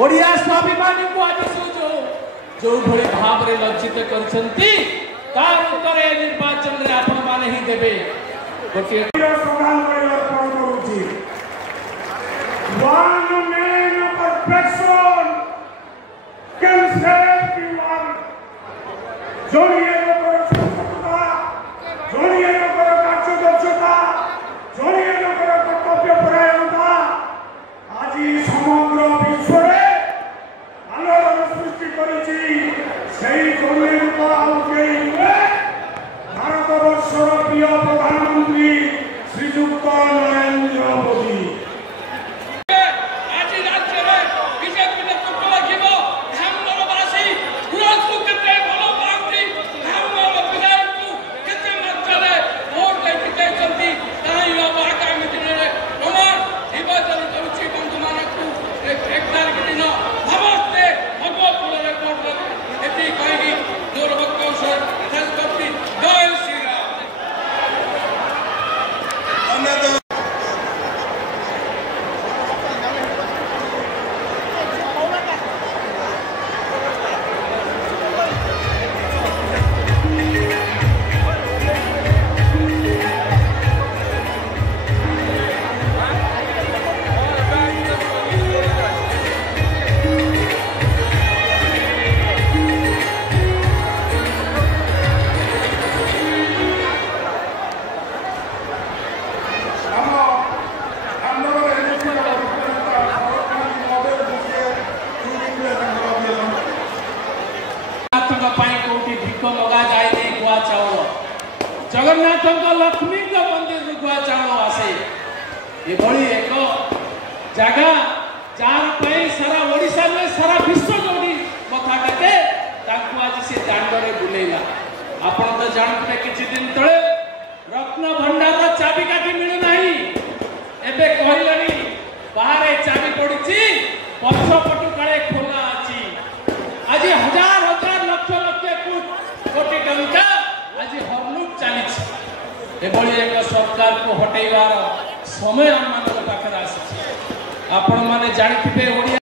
ओडिया स्वाभिमानी को आज जो भली भाव रे लज्जित करछंती तार उत्तर निर्वाचन रे आपण माने ही देबे गोटे सवाल करिवार कोन करूची one man perfection can save the one जोड़िए लोकर सुखता जोड़िए लोकर कार्य दक्षता जोड़िए लोकर कर्तव्य परायणता आज समग्र विश्व रे आलोड़न सृष्टि करिछि सेही जोड़िए लोकर आउके भारत वर्षर प्रिय प्रधानमंत्री श्रीयुक्त नरेंद्र मोदी जगन्नाथ लक्ष्मी मंदिर गुआ चाउल आसे ये भली एक जगह जार सारा ओडिशा में सारा विश्व जोड़ी कथा कहते आज से दांडे बुलेला आपण तो जानते किछि दिन तले रत्न भंडार चाबिकाठी मिलु नाही एबे कहलनी बाहर चाबी पड़िछि पछपटु काले खोला अछि आज हजार हजार लक्ष लक्ष कोटी टंका आज हरलुट चली एभली एक सरकार को हटेबार समय आम पाखे आसी आपण मैंने जानी ओडिया